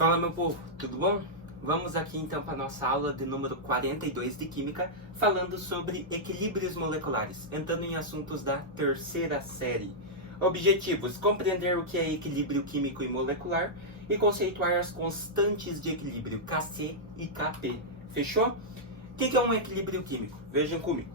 Fala, meu povo, tudo bom? Vamos aqui então para a nossa aula de número 42 de Química, falando sobre equilíbrios moleculares, entrando em assuntos da terceira série. Objetivos: compreender o que é equilíbrio químico e molecular e conceituar as constantes de equilíbrio Kc e Kp. Fechou? O que é um equilíbrio químico? Vejam comigo.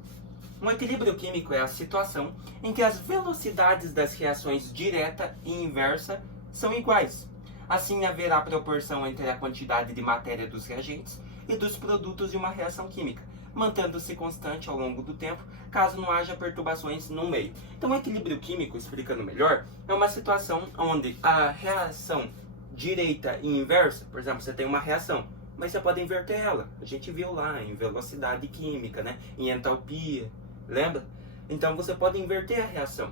Um equilíbrio químico é a situação em que as velocidades das reações direta e inversa são iguais. Assim, haverá proporção entre a quantidade de matéria dos reagentes e dos produtos de uma reação química, mantendo-se constante ao longo do tempo, caso não haja perturbações no meio. Então, o equilíbrio químico, explicando melhor, é uma situação onde a reação direita e inversa, por exemplo, você tem uma reação, mas você pode inverter ela. A gente viu lá em velocidade química, né? Em entalpia, lembra? Então, você pode inverter a reação.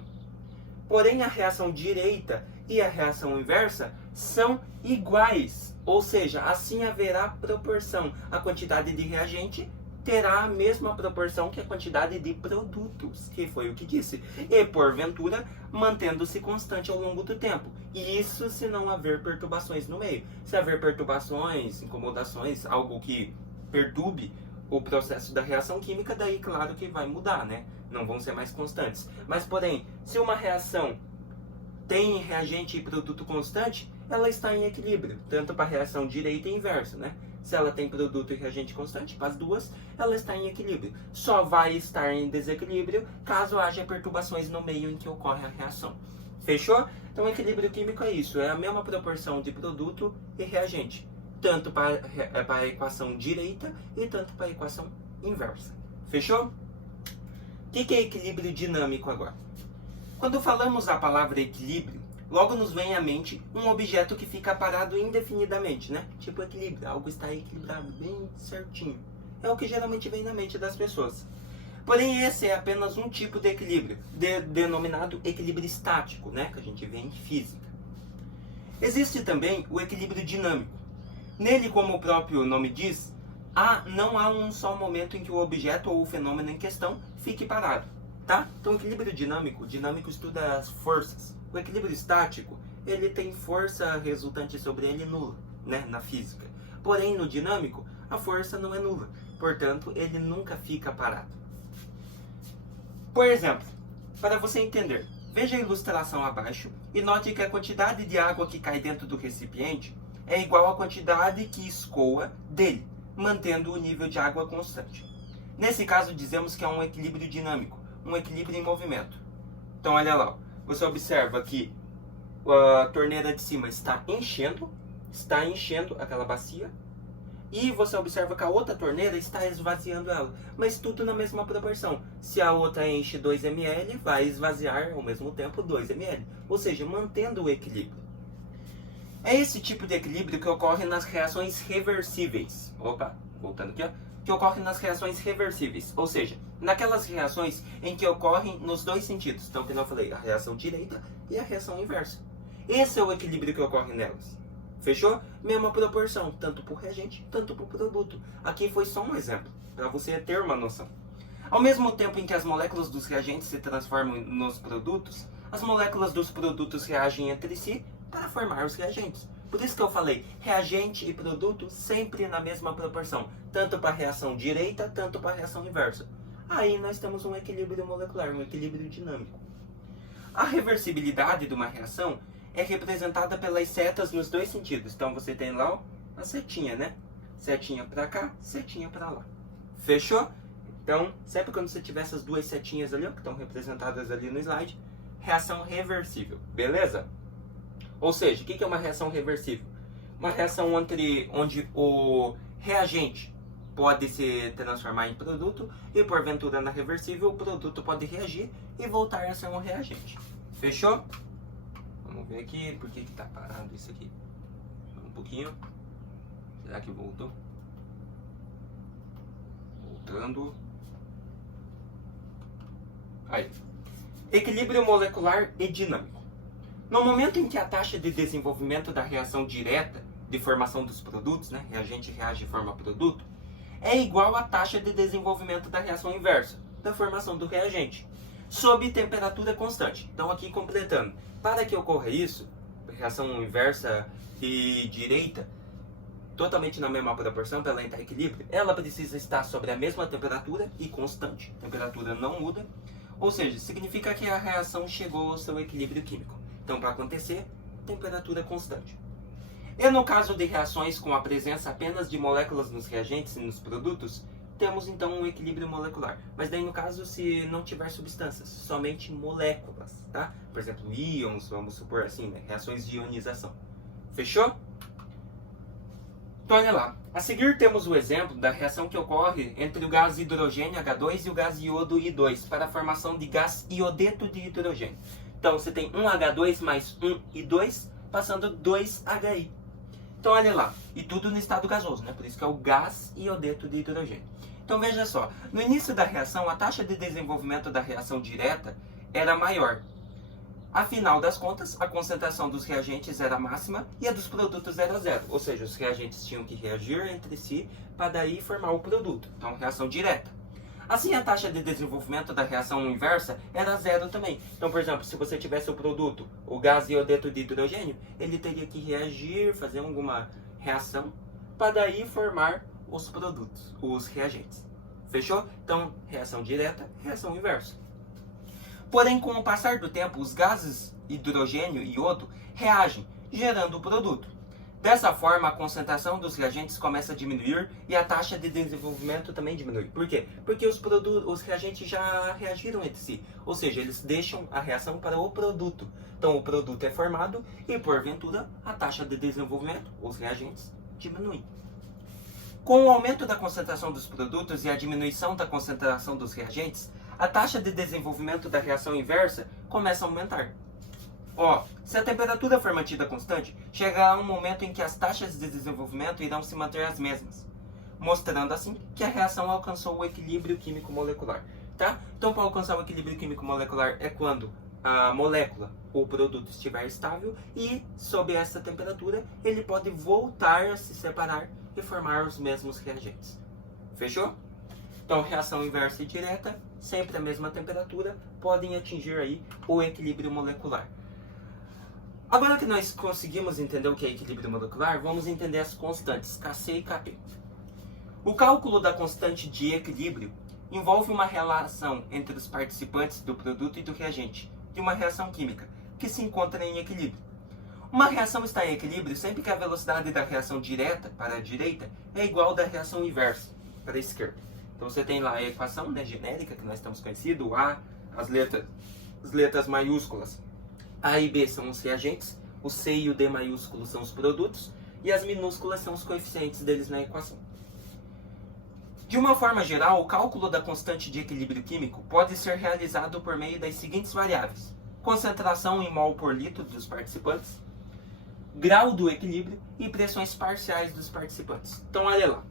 Porém, a reação direita e a reação inversa são iguais, ou seja, assim haverá proporção. A quantidade de reagente terá a mesma proporção que a quantidade de produtos, que foi o que disse, e porventura mantendo-se constante ao longo do tempo. E isso se não haver perturbações no meio. Se haver perturbações, incomodações, algo que perturbe o processo da reação química, daí claro que vai mudar, né? Não vão ser mais constantes. Mas porém, se uma reação tem reagente e produto constante, ela está em equilíbrio, tanto para a reação direita e inversa, né? Se ela tem produto e reagente constante, para as duas, ela está em equilíbrio. Só vai estar em desequilíbrio caso haja perturbações no meio em que ocorre a reação. Fechou? Então, o equilíbrio químico é isso, é a mesma proporção de produto e reagente, tanto para a equação direita e tanto para a equação inversa. Fechou? O que é equilíbrio dinâmico agora? Quando falamos a palavra equilíbrio, logo nos vem à mente um objeto que fica parado indefinidamente, né? Tipo equilíbrio, algo está equilibrado bem certinho. É o que geralmente vem na mente das pessoas. Porém, esse é apenas um tipo de equilíbrio, denominado equilíbrio estático, né? Que a gente vê em física. Existe também o equilíbrio dinâmico. Nele, como o próprio nome diz, não há um só momento em que o objeto ou o fenômeno em questão fique parado. Tá? Então, o equilíbrio dinâmico estuda as forças. O equilíbrio estático, ele tem força resultante sobre ele nula, né, na física. Porém, no dinâmico, a força não é nula. Portanto, ele nunca fica parado. Por exemplo, para você entender, veja a ilustração abaixo e note que a quantidade de água que cai dentro do recipiente é igual à quantidade que escoa dele, mantendo o nível de água constante. Nesse caso, dizemos que é um equilíbrio dinâmico, um equilíbrio em movimento. Então, olha lá, você observa que a torneira de cima está enchendo aquela bacia, e você observa que a outra torneira está esvaziando ela, mas tudo na mesma proporção. Se a outra enche 2 ml, vai esvaziar ao mesmo tempo 2 ml, ou seja, mantendo o equilíbrio. É esse tipo de equilíbrio que ocorre nas reações reversíveis. Opa, voltando aqui, ó. Que ocorre nas reações reversíveis, ou seja, naquelas reações em que ocorrem nos dois sentidos. Então, como eu falei, a reação direita e a reação inversa. Esse é o equilíbrio que ocorre nelas. Fechou? Mesma proporção, tanto para o reagente, tanto para o produto. Aqui foi só um exemplo, para você ter uma noção. Ao mesmo tempo em que as moléculas dos reagentes se transformam nos produtos, as moléculas dos produtos reagem entre si para formar os reagentes. Por isso que eu falei, reagente e produto sempre na mesma proporção, tanto para a reação direita, tanto para a reação inversa. Aí nós temos um equilíbrio molecular, um equilíbrio dinâmico. A reversibilidade de uma reação é representada pelas setas nos dois sentidos. Então você tem lá a setinha, né? Setinha para cá, setinha para lá. Fechou? Então, sempre quando você tiver essas duas setinhas ali, ó, que estão representadas ali no slide, reação reversível, beleza? Ou seja, o que é uma reação reversível? Uma reação onde o reagente pode se transformar em produto e, porventura, na reversível, o produto pode reagir e voltar a ser um reagente. Fechou? Vamos ver aqui, por que está parado isso aqui? Um pouquinho. Será que voltou? Voltando. Aí. Equilíbrio molecular e dinâmico. No momento em que a taxa de desenvolvimento da reação direta de formação dos produtos, né, reagente reage e forma produto, é igual à taxa de desenvolvimento da reação inversa, da formação do reagente, sob temperatura constante. Então, aqui completando, para que ocorra isso, reação inversa e direita, totalmente na mesma proporção para ela entrar em equilíbrio, ela precisa estar sobre a mesma temperatura e constante. A temperatura não muda. Ou seja, significa que a reação chegou ao seu equilíbrio químico. Então, para acontecer, temperatura constante. E no caso de reações com a presença apenas de moléculas nos reagentes e nos produtos, temos então um equilíbrio molecular. Mas daí no caso se não tiver substâncias, somente moléculas, tá? Por exemplo, íons, vamos supor assim, né? Reações de ionização. Fechou? Então olha lá. A seguir temos o exemplo da reação que ocorre entre o gás hidrogênio H2 e o gás iodo I2 para a formação de gás iodeto de hidrogênio. Então você tem um H2 mais um I2 passando 2 HI. Então olha lá, e tudo no estado gasoso, né? Por isso que é o gás iodeto de hidrogênio. Então veja só, no início da reação, a taxa de desenvolvimento da reação direta era maior. Afinal das contas, a concentração dos reagentes era máxima e a dos produtos era zero. Ou seja, os reagentes tinham que reagir entre si para daí formar o produto. Então, reação direta. Assim, a taxa de desenvolvimento da reação inversa era zero também. Então, por exemplo, se você tivesse o produto, o gás iodeto de hidrogênio, ele teria que reagir, fazer alguma reação, para daí formar os produtos, os reagentes. Fechou? Então, reação direta, reação inversa. Porém, com o passar do tempo, os gases hidrogênio e iodo reagem, gerando o produto. Dessa forma, a concentração dos reagentes começa a diminuir e a taxa de desenvolvimento também diminui. Por quê? Porque os reagentes já reagiram entre si, ou seja, eles deixam a reação para o produto. Então, o produto é formado e, porventura, a taxa de desenvolvimento, os reagentes, diminuem. Com o aumento da concentração dos produtos e a diminuição da concentração dos reagentes, a taxa de desenvolvimento da reação inversa começa a aumentar. Se a temperatura for mantida constante, chegará um momento em que as taxas de desenvolvimento irão se manter as mesmas, mostrando assim que a reação alcançou o equilíbrio químico molecular. Tá? Então, para alcançar o equilíbrio químico molecular é quando a molécula ou produto estiver estável e, sob essa temperatura, ele pode voltar a se separar e formar os mesmos reagentes. Fechou? Então, reação inversa e direta, sempre a mesma temperatura, podem atingir aí o equilíbrio molecular. Agora que nós conseguimos entender o que é equilíbrio molecular, vamos entender as constantes Kc e Kp. O cálculo da constante de equilíbrio envolve uma relação entre os participantes do produto e do reagente, de uma reação química, que se encontra em equilíbrio. Uma reação está em equilíbrio sempre que a velocidade da reação direta para a direita é igual da reação inversa para a esquerda. Então você tem lá a equação, né, genérica que nós estamos conhecidos, o A, as letras maiúsculas. A e B são os reagentes, o C e o D maiúsculos são os produtos e as minúsculas são os coeficientes deles na equação. De uma forma geral, o cálculo da constante de equilíbrio químico pode ser realizado por meio das seguintes variáveis: concentração em mol por litro dos participantes, grau do equilíbrio e pressões parciais dos participantes. Então olha lá.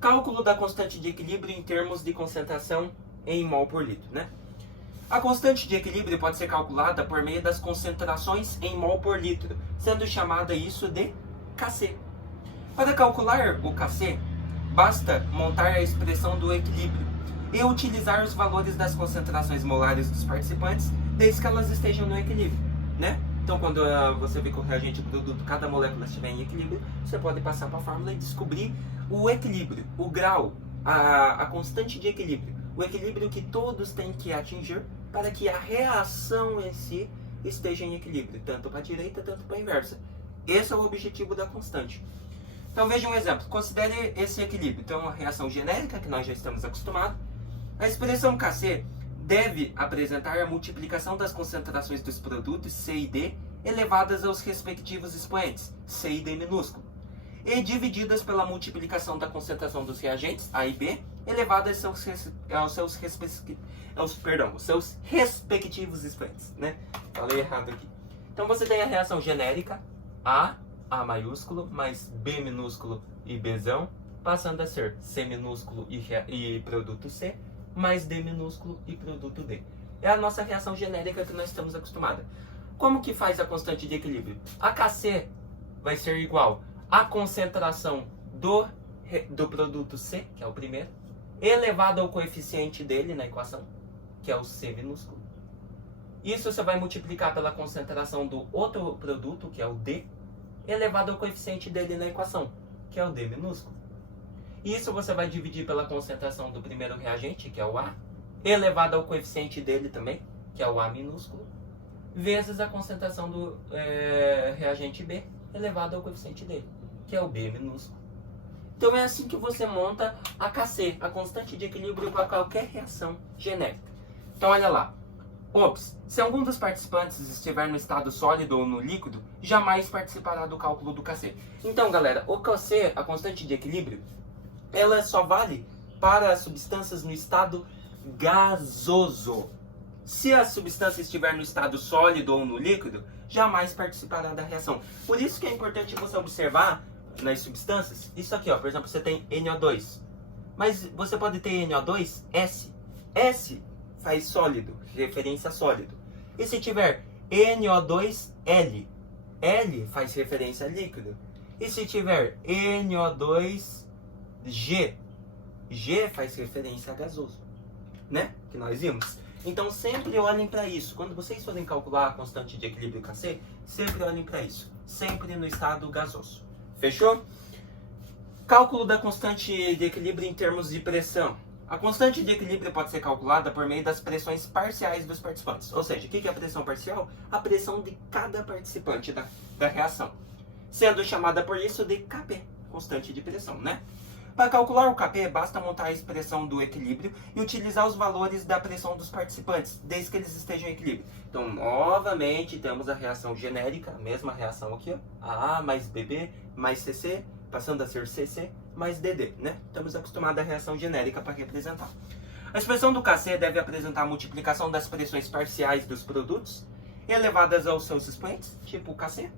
Cálculo da constante de equilíbrio em termos de concentração em mol por litro, né? A constante de equilíbrio pode ser calculada por meio das concentrações em mol por litro, sendo chamada isso de Kc. Para calcular o Kc, basta montar a expressão do equilíbrio e utilizar os valores das concentrações molares dos participantes, desde que elas estejam no equilíbrio, né? Então, quando você vê que o reagente e o produto, cada molécula estiver em equilíbrio, você pode passar para a fórmula e descobrir o equilíbrio, o grau, a constante de equilíbrio, o equilíbrio que todos têm que atingir para que a reação em si esteja em equilíbrio, tanto para a direita, tanto para a inversa. Esse é o objetivo da constante. Então, veja um exemplo. Considere esse equilíbrio. Então, uma reação genérica, que nós já estamos acostumados. A expressão Kc deve apresentar a multiplicação das concentrações dos produtos C e D elevadas aos respectivos expoentes, C e D minúsculo, e divididas pela multiplicação da concentração dos reagentes, A e B, elevadas aos seus respectivos expoentes, né? Falei errado aqui. Então você tem a reação genérica, A maiúsculo, mais B minúsculo e Bzão, passando a ser C minúsculo e produto C, mais D minúsculo e produto D. É a nossa reação genérica que nós estamos acostumados. Como que faz a constante de equilíbrio? A Kc vai ser igual à concentração do produto C, que é o primeiro, elevado ao coeficiente dele na equação, que é o C minúsculo. Isso você vai multiplicar pela concentração do outro produto, que é o D, elevado ao coeficiente dele na equação, que é o D minúsculo. Isso você vai dividir pela concentração do primeiro reagente, que é o A, elevado ao coeficiente dele também, que é o A minúsculo, vezes a concentração do reagente B, elevado ao coeficiente dele, que é o B minúsculo. Então é assim que você monta a Kc, a constante de equilíbrio para qualquer reação genérica. Então olha lá. Ops, se algum dos participantes estiver no estado sólido ou no líquido, jamais participará do cálculo do Kc. Então galera, o Kc, a constante de equilíbrio, ela só vale para as substâncias no estado gasoso. Se a substância estiver no estado sólido ou no líquido, jamais participará da reação. Por isso que é importante você observar nas substâncias, isso aqui, ó, por exemplo, você tem NO2. Mas você pode ter NO2S. S faz sólido, referência a sólido. E se tiver NO2L, L faz referência a líquido. E se tiver NO2G, G faz referência a gasoso, né? Que nós vimos. Então sempre olhem para isso. Quando vocês forem calcular a constante de equilíbrio Kc, sempre olhem para isso. Sempre no estado gasoso. Fechou? Cálculo da constante de equilíbrio em termos de pressão. A constante de equilíbrio pode ser calculada por meio das pressões parciais dos participantes. Ou seja, o que é a pressão parcial? A pressão de cada participante da reação. Sendo chamada por isso de Kp, constante de pressão, né? Para calcular o Kp, basta montar a expressão do equilíbrio e utilizar os valores da pressão dos participantes, desde que eles estejam em equilíbrio. Então, novamente, temos a reação genérica, a mesma reação aqui, ó, AA mais BB mais CC, passando a ser CC mais DD, né? Estamos acostumados à reação genérica para representar. A expressão do Kc deve apresentar a multiplicação das pressões parciais dos produtos, elevadas aos seus expoentes, tipo o Kc,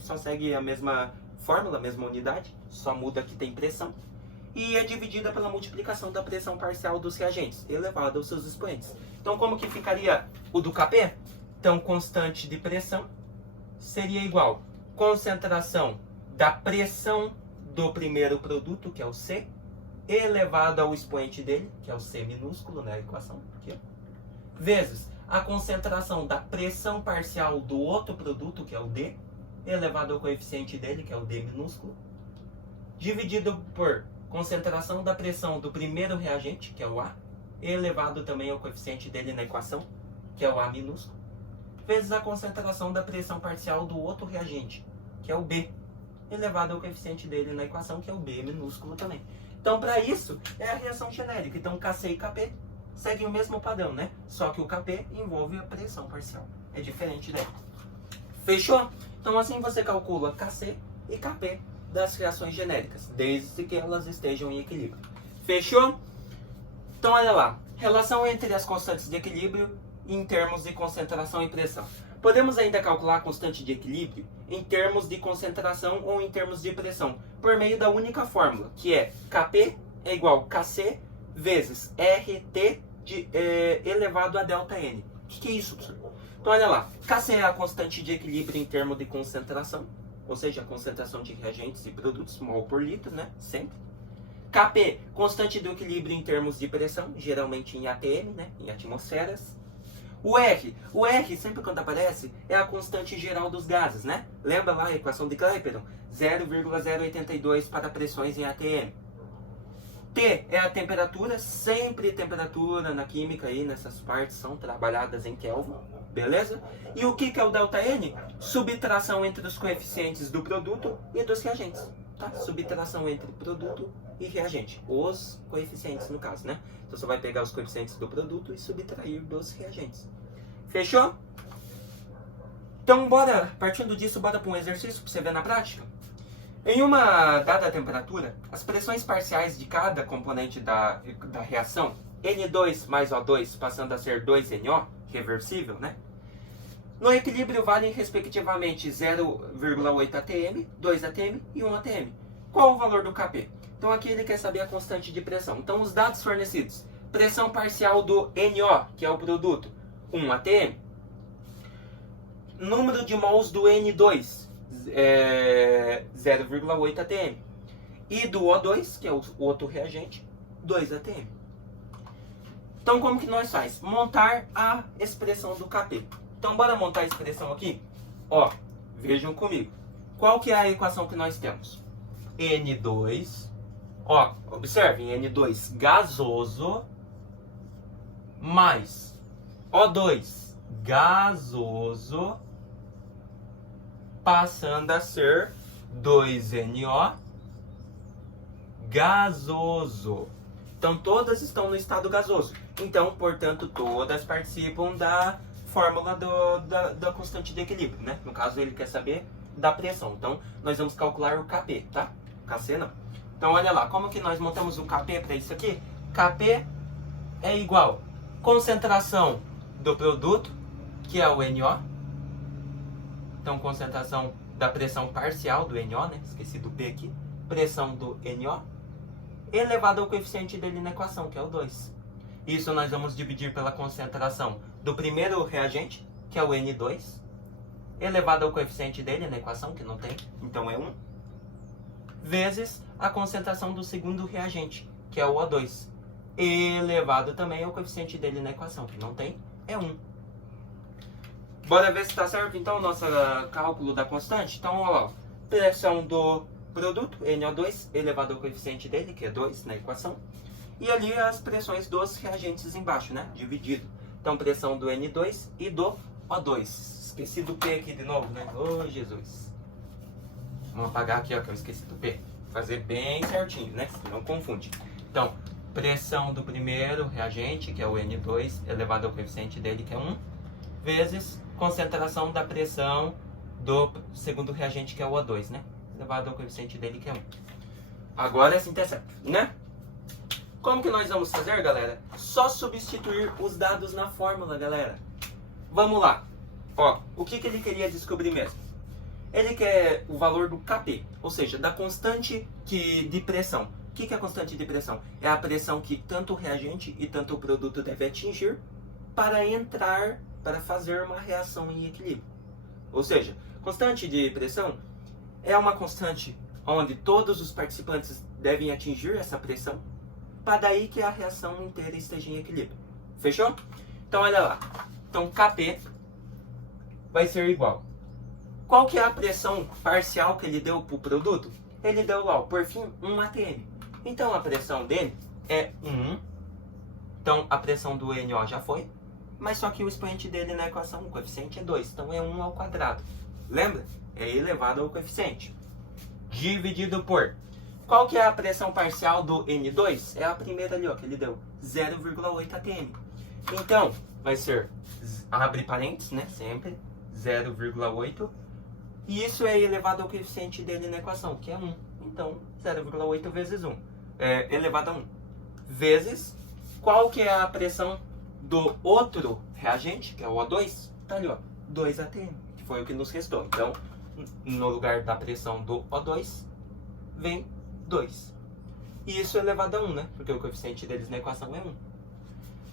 só segue a mesma fórmula, a mesma unidade, só muda que tem pressão. E é dividida pela multiplicação da pressão parcial dos reagentes, elevada aos seus expoentes. Então, como que ficaria o do Kp? Então, constante de pressão seria igual concentração da pressão do primeiro produto, que é o C, elevado ao expoente dele, que é o C minúsculo, na equação, aqui, ó, vezes a concentração da pressão parcial do outro produto, que é o D, elevado ao coeficiente dele, que é o D minúsculo, dividido por concentração da pressão do primeiro reagente, que é o A, elevado também ao coeficiente dele na equação, que é o A minúsculo, vezes a concentração da pressão parcial do outro reagente, que é o B, elevado ao coeficiente dele na equação, que é o B minúsculo também. Então, para isso, é a reação genérica. Então, Kc e Kp seguem o mesmo padrão, né? Só que o Kp envolve a pressão parcial. É diferente dela. Fechou? Então, assim você calcula Kc e Kp das reações genéricas, desde que elas estejam em equilíbrio. Fechou? Então, olha lá. Relação entre as constantes de equilíbrio em termos de concentração e pressão. Podemos ainda calcular a constante de equilíbrio em termos de concentração ou em termos de pressão, por meio da única fórmula, que é Kp é igual a Kc vezes RT elevado a ΔN. O que é isso, professor? Então, olha lá. Kc é a constante de equilíbrio em termos de concentração, ou seja, a concentração de reagentes e produtos, mol por litro, né? Sempre. Kp, constante do equilíbrio em termos de pressão, geralmente em ATM, né? Em atmosferas. O R sempre quando aparece, é a constante geral dos gases, né? Lembra lá a equação de Clapeyron? 0,082 para pressões em ATM. T é a temperatura, sempre temperatura na química aí, nessas partes são trabalhadas em Kelvin, beleza? E o que é o ΔN? Subtração entre os coeficientes do produto e dos reagentes, tá? Subtração entre produto e reagente, os coeficientes no caso, né? Então você vai pegar os coeficientes do produto e subtrair dos reagentes. Fechou? Então bora, partindo disso, bora para um exercício para você ver na prática. Em uma dada temperatura, as pressões parciais de cada componente da reação, N2 mais O2 passando a ser 2NO, reversível, né? No equilíbrio valem respectivamente 0,8 atm, 2 atm e 1 atm. Qual o valor do Kp? Então aqui ele quer saber a constante de pressão. Então os dados fornecidos. Pressão parcial do NO, que é o produto, 1 atm. Número de mols do N2, 0,8 atm. E do O2, que é o outro reagente, 2 atm. Então como que nós faz? Montar a expressão do Kp. Então bora montar a expressão aqui. Ó, vejam comigo. Qual que é a equação que nós temos? N2, ó, observem, N2 gasoso mais O2 gasoso passando a ser 2NO gasoso. Então todas estão no estado gasoso. Então, portanto, todas participam da fórmula da constante de equilíbrio, né? No caso, ele quer saber da pressão. Então, nós vamos calcular o Kp, tá? Kc não. Então, olha lá, como que nós montamos o Kp para isso aqui? Kp é igual concentração do produto, que é o NO. Então, concentração da pressão parcial do NO, né? Esqueci do P aqui. Pressão do NO elevado ao coeficiente dele na equação, que é o 2. Isso nós vamos dividir pela concentração do primeiro reagente, que é o N2, elevado ao coeficiente dele na equação, que não tem, então é 1, vezes a concentração do segundo reagente, que é o O2, elevado também ao coeficiente dele na equação, que não tem, é 1. Bora ver se está certo, então, o nosso cálculo da constante. Então, ó, pressão do produto, NO2, elevado ao coeficiente dele, que é 2 na equação. E ali as pressões dos reagentes embaixo, né? Dividido. Então, pressão do N2 e do O2. Esqueci do P aqui de novo, né? Ô, Jesus. Vamos apagar aqui, ó, que eu esqueci do P. Fazer bem certinho, né? Não confunde. Então, pressão do primeiro reagente, que é o N2, elevado ao coeficiente dele, que é 1, vezes concentração da pressão do segundo reagente, que é o O2, né? Elevado ao coeficiente dele, que é 1. Agora sim tá certo, né? Como que nós vamos fazer, galera? Só substituir os dados na fórmula, galera. Vamos lá. Ó, o que ele queria descobrir mesmo? Ele quer o valor do Kp, ou seja, da constante de pressão. O que é a constante de pressão? É a pressão que tanto o reagente e tanto o produto deve atingir para fazer uma reação em equilíbrio. Ou seja, constante de pressão é uma constante onde todos os participantes devem atingir essa pressão para daí que a reação inteira esteja em equilíbrio. Fechou? Então, olha lá. Então, Kp vai ser igual. Qual que é a pressão parcial que ele deu para o produto? Ele deu lá, por fim, 1 atm. Então, a pressão dele é 1. Então, a pressão do NO já foi. Mas só que o expoente dele na equação, o coeficiente é 2. Então, é 1 ao quadrado. Lembra? É elevado ao coeficiente. Dividido por... Qual que é a pressão parcial do N2? É a primeira ali, ó, que ele deu. 0,8 atm. Então, vai ser... Abre parênteses, né? Sempre. 0,8. E isso é elevado ao coeficiente dele na equação, que é 1. Então, 0,8 vezes 1. É elevado a 1. Vezes... Qual que é a pressão do outro reagente, que é o O2? Tá ali, ó. 2 atm. Que foi o que nos restou. Então, no lugar da pressão do O2, vem 2. E isso é elevado a 1, né? Porque o coeficiente deles na equação é 1.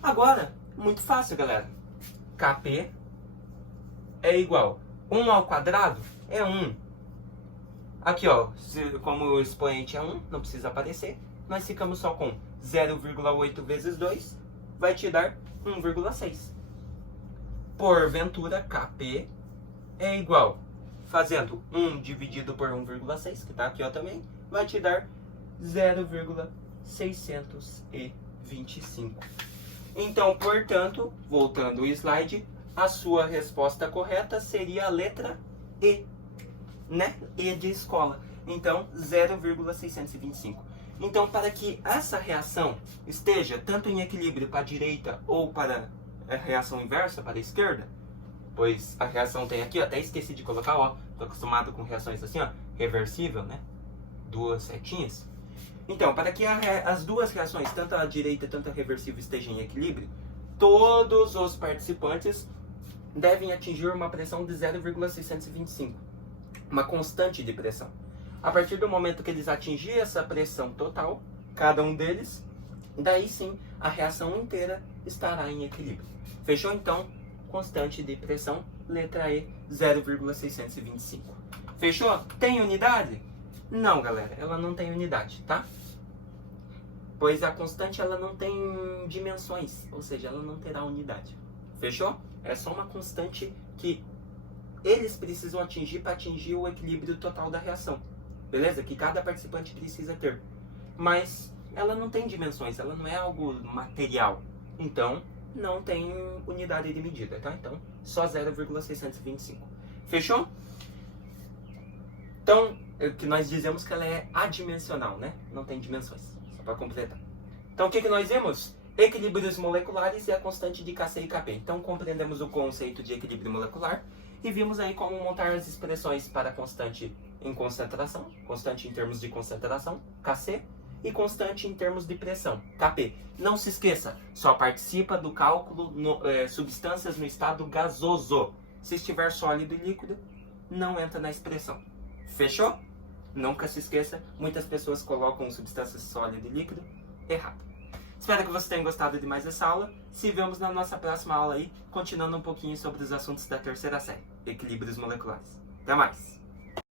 Agora, muito fácil, galera. Kp é igual. 1 ao quadrado é 1. Aqui, ó, como o expoente é 1, não precisa aparecer. Nós ficamos só com 0,8 vezes 2, vai te dar 1,6. Porventura, Kp é igual. Fazendo 1 dividido por 1,6, que está aqui ó, também, vai te dar 0,625. Então, portanto, voltando ao slide, a sua resposta correta seria a letra E, né? E de escola. Então, 0,625. Então, para que essa reação esteja tanto em equilíbrio para a direita ou para a reação inversa, para a esquerda, pois a reação tem aqui, até esqueci de colocar, ó, estou acostumado com reações assim, ó, reversível, né? Duas setinhas. Então, para que as duas reações, tanto a direita quanto a reversível, estejam em equilíbrio, todos os participantes devem atingir uma pressão de 0,625, uma constante de pressão. A partir do momento que eles atingirem essa pressão total, cada um deles, daí sim a reação inteira estará em equilíbrio. Fechou? Então, constante de pressão, letra E, 0,625. Fechou? Tem unidade? Não, galera, ela não tem unidade, tá? Pois a constante ela não tem dimensões, ou seja, ela não terá unidade. Fechou? É só uma constante que eles precisam atingir para atingir o equilíbrio total da reação. beleza? Que cada participante precisa ter. Mas ela não tem dimensões, ela não é algo material. Então, não tem unidade de medida, tá? Então, só 0,625. Fechou? Então, que nós dizemos que ela é adimensional, né? Não tem dimensões, só para completar. Então, o que nós vimos? Equilíbrios moleculares e a constante de Kc e Kp. Então, compreendemos o conceito de equilíbrio molecular e vimos aí como montar as expressões para constante em concentração, constante em termos de concentração, Kc, e constante em termos de pressão, Kp. Não se esqueça, só participa do cálculo substâncias no estado gasoso. Se estiver sólido e líquido, não entra na expressão. Fechou? Nunca se esqueça, muitas pessoas colocam substâncias sólido e líquido errado. Espero que você tenha gostado de mais essa aula. Se vemos na nossa próxima aula aí, continuando um pouquinho sobre os assuntos da terceira série, equilíbrios moleculares. Até mais!